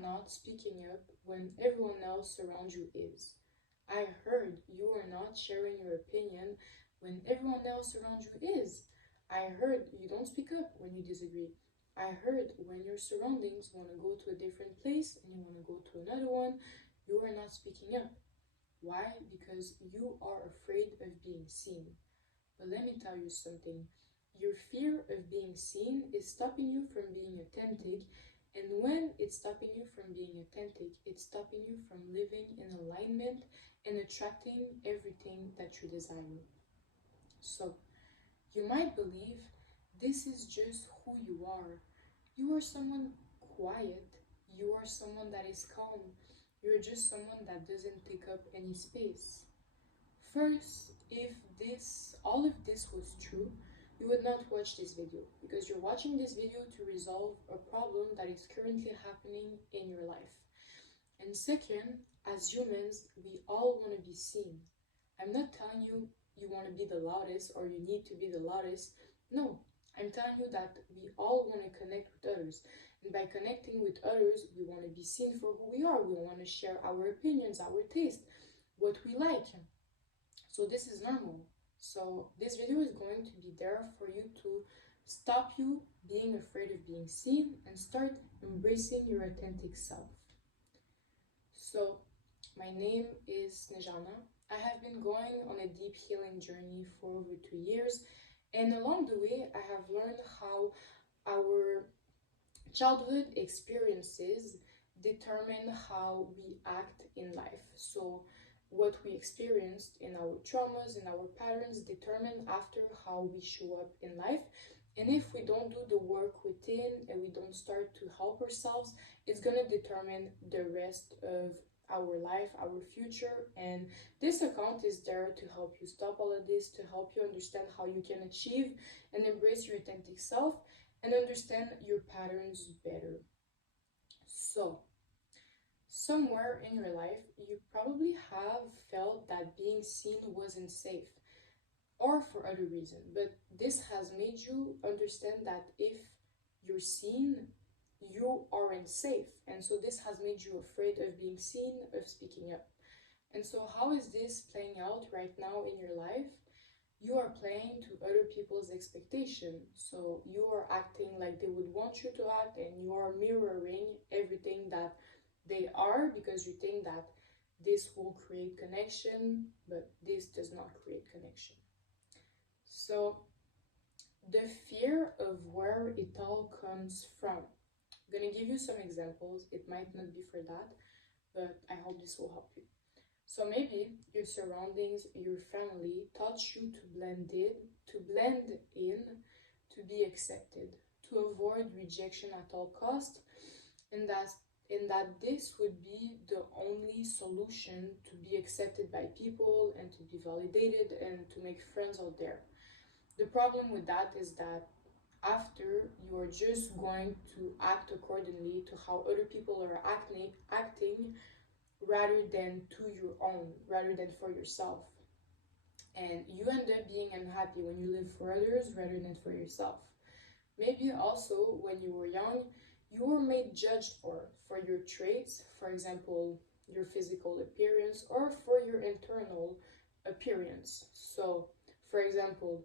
not speaking up when everyone else around you is. I heard you are not sharing your opinion when everyone else around you is. I heard you don't speak up when you disagree. I heard when your surroundings want to go to a different place and you want to go to another one, you are not speaking up. Why? Because you are afraid of being seen. But let me tell you something. Your fear of being seen is stopping you from being authentic, and when it's stopping you from being authentic, it's stopping you from living in alignment and attracting everything that you desire. So, you might believe this is just who you are. You are someone quiet. You are someone that is calm. You're just someone that doesn't take up any space. First, if all of this was true, you would not watch this video because you're watching this video to resolve a problem that is currently happening in your life. And second, as humans, we all want to be seen. I'm not telling you you want to be the loudest or you need to be the loudest. No, I'm telling you that we all want to connect with others. And by connecting with others, we want to be seen for who we are. We want to share our opinions, our taste, what we like. So this is normal. So this video is going to be there for you to stop you being afraid of being seen and start embracing your authentic self. So my name is Snejana. I have been going on a deep healing journey for over 2 years, and along the way I have learned how our childhood experiences determine how we act in life. So what we experienced in our traumas and our patterns determine after how we show up in life. And if we don't do the work within and we don't start to help ourselves, it's going to determine the rest of our life, our future. And this account is there to help you stop all of this, to help you understand how you can achieve and embrace your authentic self and understand your patterns better. So, somewhere in your life, you probably have felt that being seen wasn't safe, or for other reasons, but this has made you understand that if you're seen, you aren't safe, and so this has made you afraid of being seen, of speaking up. And so how is this playing out right now in your life? You are playing to other people's expectation, so you are acting like they would want you to act, and you are mirroring everything that they are because you think that this will create connection, but this does not create connection. So the fear of where it all comes from. I'm going to give you some examples. It might not be for that, but I hope this will help you. So maybe your surroundings, your family taught you to blend in, to be accepted, to avoid rejection at all costs, and that this would be the only solution to be accepted by people and to be validated and to make friends out there. The problem with that is that after you are just going to act accordingly to how other people are acting rather than to your own, rather than for yourself. And you end up being unhappy when you live for others rather than for yourself. Maybe also when you were young, you were made judged for your traits, for example, your physical appearance, or for your internal appearance. So, for example,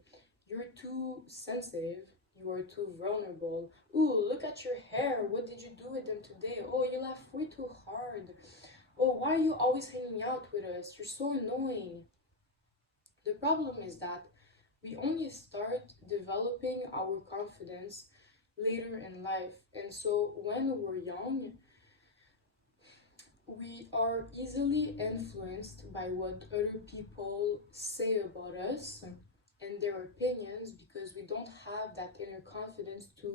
you're too sensitive, you are too vulnerable. Ooh, look at your hair, what did you do with them today? Oh, you laugh way too hard. Oh, why are you always hanging out with us? You're so annoying. The problem is that we only start developing our confidence later in life. And so when we're young, we are easily influenced by what other people say about us and their opinions because we don't have that inner confidence to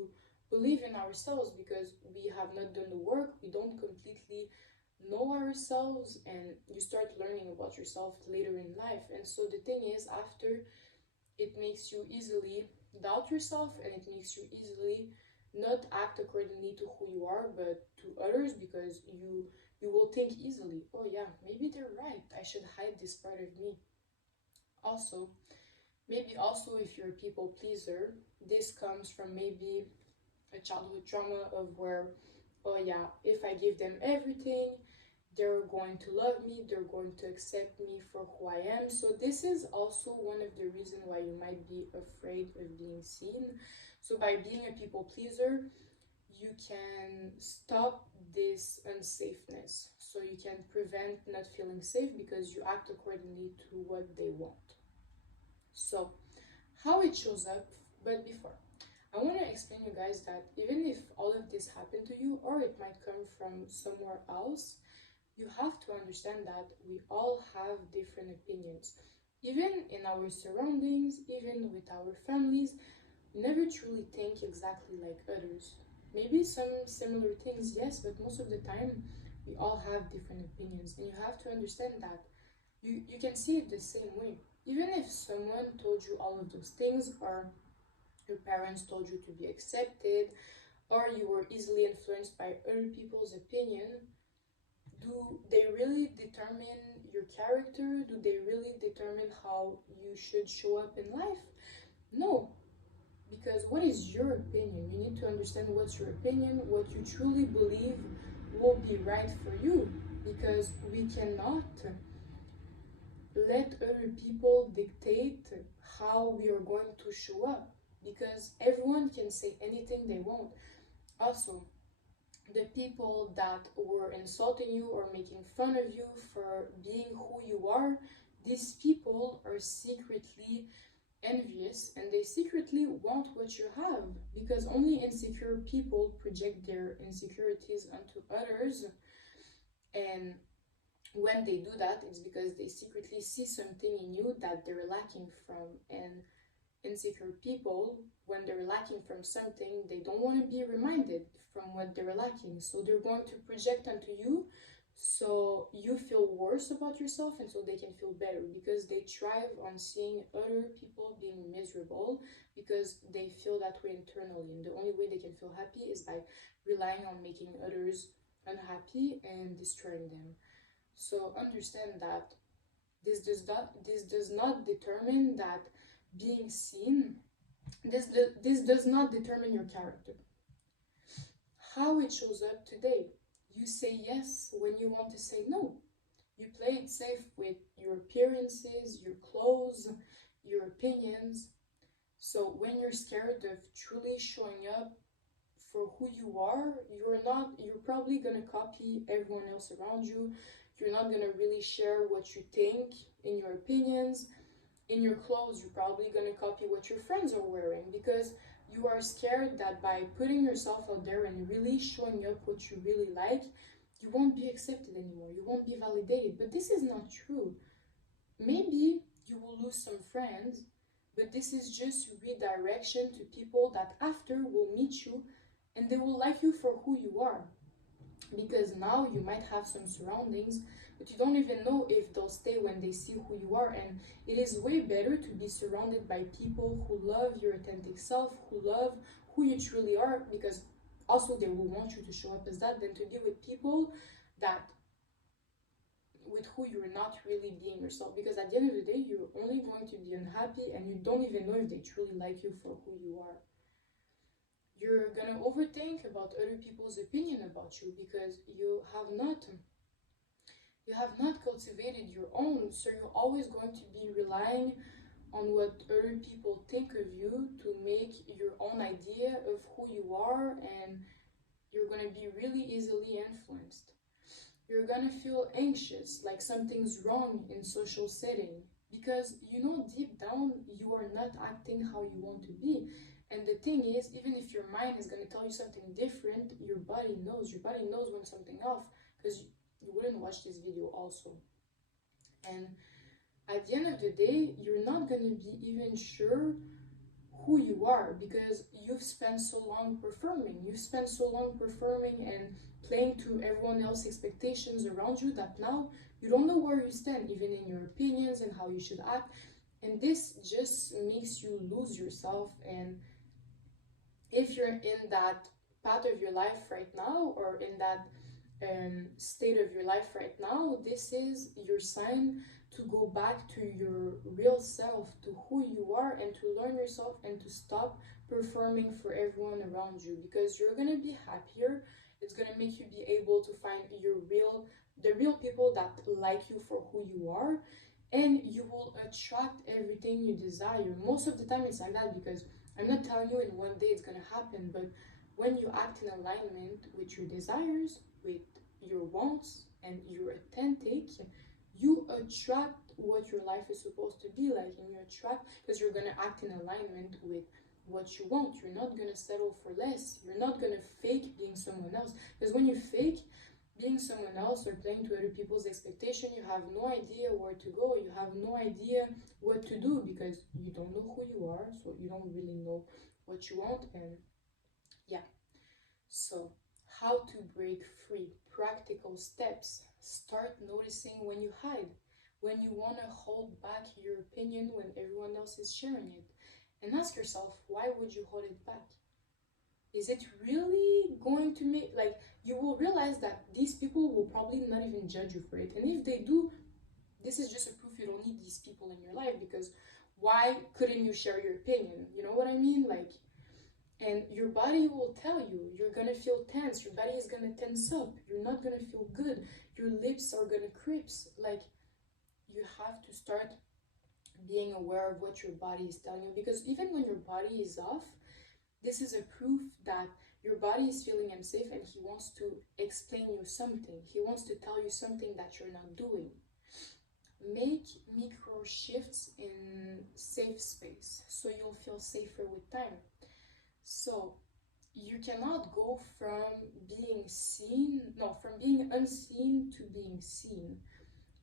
believe in ourselves because we have not done the work, we don't completely know ourselves, and you start learning about yourself later in life. And so the thing is, after, it makes you easily doubt yourself and it makes you easily not act accordingly to who you are but to others because you will think easily, oh yeah, maybe they're right, I should hide this part of me. Also, maybe also if you're a people pleaser, this comes from maybe a childhood trauma of where oh yeah, if I give them everything, they're going to love me, they're going to accept me for who I am. So this is also one of the reasons why you might be afraid of being seen. So by being a people pleaser, you can stop this unsafeness. So you can prevent not feeling safe because you act accordingly to what they want. So how it shows up, but before, I want to explain you guys that even if all of this happened to you, or it might come from somewhere else, you have to understand that we all have different opinions. Even in our surroundings, even with our families, we never truly think exactly like others. Maybe some similar things, yes, but most of the time we all have different opinions, and you have to understand that you can see it the same way. Even if someone told you all of those things, or your parents told you to be accepted, or you were easily influenced by other people's opinion, do they really determine your character? Do they really determine how you should show up in life? No, because what is your opinion? You need to understand what's your opinion, what you truly believe will be right for you, because we cannot let other people dictate how we are going to show up, because everyone can say anything they want. Also, the people that were insulting you or making fun of you for being who you are, these people are secretly envious and they secretly want what you have, because only insecure people project their insecurities onto others. And when they do that, it's because they secretly see something in you that they're lacking from. And insecure people, when they're lacking from something, they don't want to be reminded from what they're lacking. So they're going to project onto you so you feel worse about yourself and so they can feel better, because they thrive on seeing other people being miserable, because they feel that way internally. And the only way they can feel happy is by relying on making others unhappy and destroying them. So understand that this does not determine that being seen. This does not determine your character. How it shows up today. You say yes when you want to say no. You play it safe with your appearances, your clothes, your opinions. So when you're scared of truly showing up for who you are, you're probably gonna copy everyone else around you. You're not gonna really share what you think in your opinions. In your clothes, you're probably gonna copy what your friends are wearing, because you are scared that by putting yourself out there and really showing up what you really like, you won't be accepted anymore. You won't be validated. But this is not true. Maybe you will lose some friends, but this is just redirection to people that after will meet you and they will like you for who you are. Because now you might have some surroundings, but you don't even know if they'll stay when they see who you are. And it is way better to be surrounded by people who love your authentic self, who love who you truly are, because also they will want you to show up as that, than to be with people that with who you're not really being yourself. Because at the end of the day, you're only going to be unhappy and you don't even know if they truly like you for who you are. You're gonna overthink about other people's opinion about you, because you have not cultivated your own. So you're always going to be relying on what other people think of you to make your own idea of who you are, and you're going to be really easily influenced. You're going to feel anxious, like something's wrong in social setting, because you know deep down you are not acting how you want to be. And the thing is, even if your mind is going to tell you something different, your body knows. Your body knows when something off, because you wouldn't watch this video also. And at the end of the day, you're not going to be even sure who you are, because you've spent so long performing. You've spent so long performing and playing to everyone else's expectations around you, that now you don't know where you stand, even in your opinions and how you should act. And this just makes you lose yourself. And if you're in that path of your life right now, or in that state of your life right now, this is your sign to go back to your real self, to who you are, and to learn yourself and to stop performing for everyone around you, because you're gonna be happier. It's gonna make you be able to find the real people that like you for who you are, and you will attract everything you desire. Most of the time it's like that, because I'm not telling you in one day it's gonna happen, but when you act in alignment with your desires, with your wants, and you're authentic, you attract what your life is supposed to be like, and you attract because you're gonna act in alignment with what you want. You're not gonna settle for less. You're not gonna fake being someone else, because when you fake being someone else or playing to other people's expectation, you have no idea where to go. You have no idea what to do, because you don't know who you are, so you don't really know what you want. And yeah, so how to break free? Practical steps. Start noticing when you hide, when you want to hold back your opinion when everyone else is sharing it, and ask yourself, why would you hold it back? Is it really going to make, like, you will realize that these people will probably not even judge you for it, and if they do, this is just a proof you don't need these people in your life, because why couldn't you share your opinion? You know what I mean? Like, and your body will tell you, you're gonna feel tense, your body is gonna tense up, you're not gonna feel good, your lips are gonna crisp. Like, you have to start being aware of what your body is telling you, because even when your body is off, this is a proof that your body is feeling unsafe, and he wants to explain you something. He wants to tell you something that you're not doing. Make micro shifts in safe space so you'll feel safer with time. So you cannot go from being unseen to being seen.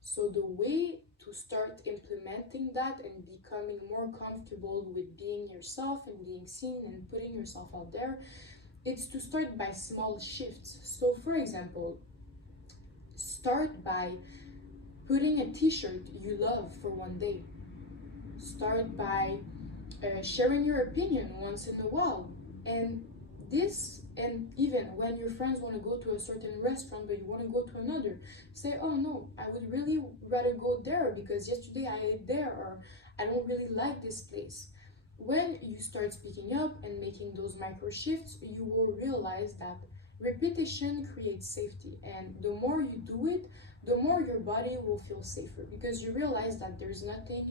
So the way to start implementing that and becoming more comfortable with being yourself and being seen and putting yourself out there, it's to start by small shifts. So for example, start by putting a t-shirt you love for one day. Start by sharing your opinion once in a while. And even when your friends want to go to a certain restaurant but you want to go to another, say, oh no, I would really rather go there because yesterday I ate there, or I don't really like this place. When you start speaking up and making those micro shifts, you will realize that repetition creates safety, and the more you do it, the more your body will feel safer, because you realize that there's nothing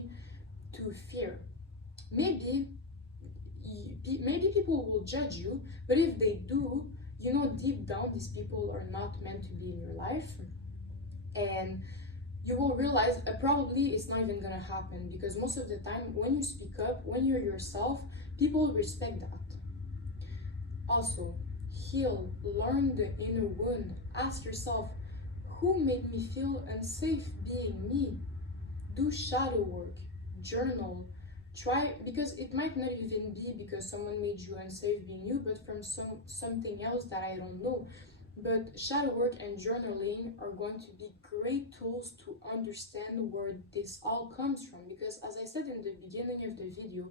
to fear. Maybe people will judge you, but if they do, you know deep down these people are not meant to be in your life, and you will realize probably it's not even gonna happen, because most of the time when you speak up, when you're yourself, people respect that. Also, heal, learn the inner wound. Ask yourself, who made me feel unsafe being me? Do shadow work, journal, try, because it might not even be because someone made you unsafe being you, but from something else that I don't know. But shadow work and journaling are going to be great tools to understand where this all comes from, because as I said in the beginning of the video,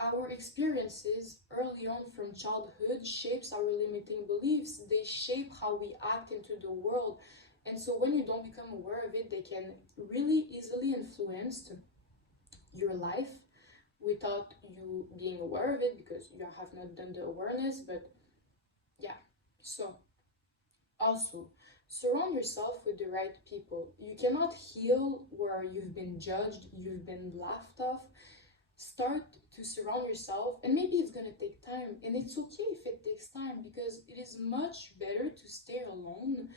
our experiences early on from childhood shapes our limiting beliefs. They shape how we act into the world, and so when you don't become aware of it, they can really easily influence your life without you being aware of it, because you have not done the awareness. But yeah, so also surround yourself with the right people. You cannot heal where you've been judged, you've been laughed off. Start to surround yourself, and maybe it's gonna take time, and it's okay if it takes time, because it is much better to stay alone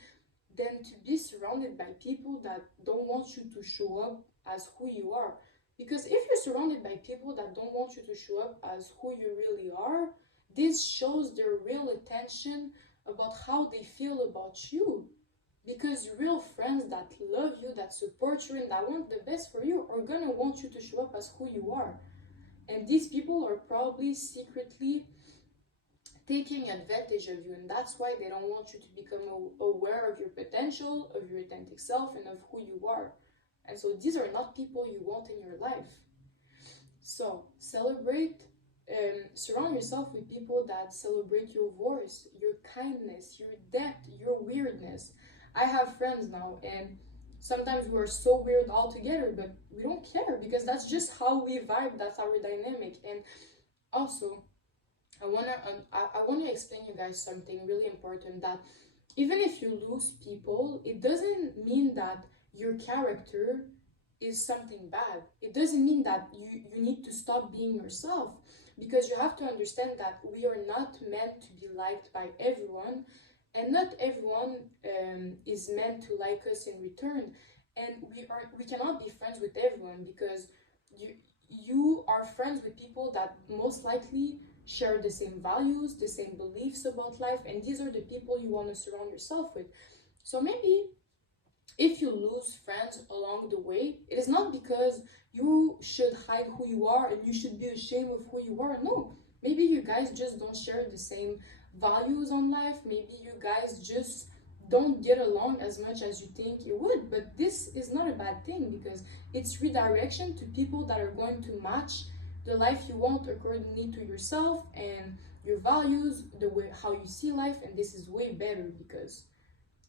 than to be surrounded by people that don't want you to show up as who you are. Because if you're surrounded by people that don't want you to show up as who you really are, this shows their real attention about how they feel about you. Because real friends that love you, that support you, and that want the best for you are gonna want you to show up as who you are. And these people are probably secretly taking advantage of you, and that's why they don't want you to become aware of your potential, of your authentic self, and of who you are. And so these are not people you want in your life. So surround yourself with people that celebrate your voice, your kindness, your depth, your weirdness. I have friends now, and sometimes we're so weird all together, but we don't care, because that's just how we vibe, that's our dynamic. And also, I wanna explain you guys something really important, that even if you lose people, it doesn't mean that your character is something bad. It doesn't mean that you need to stop being yourself, because you have to understand that we are not meant to be liked by everyone, and not everyone is meant to like us in return. And we cannot be friends with everyone, because you you are friends with people that most likely share the same values, the same beliefs about life, and these are the people you want to surround yourself with. So maybe if you lose friends along the way, it is not because you should hide who you are and you should be ashamed of who you are. No, maybe you guys just don't share the same values on life. Maybe you guys just don't get along as much as you think you would. But this is not a bad thing, because it's redirection to people that are going to match the life you want accordingly to yourself and your values, the way how you see life. And this is way better, because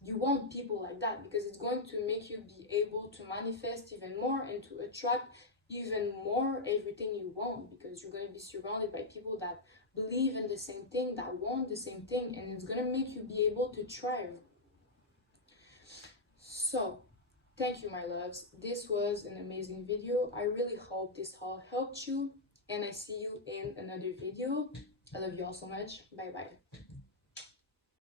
you want people like that, because it's going to make you be able to manifest even more and to attract even more everything you want, because you're going to be surrounded by people that believe in the same thing, that want the same thing, and it's going to make you be able to thrive. So thank you, my loves. This was an amazing video. I really hope this haul helped you, and I see you in another video. I love you all so much. Bye bye.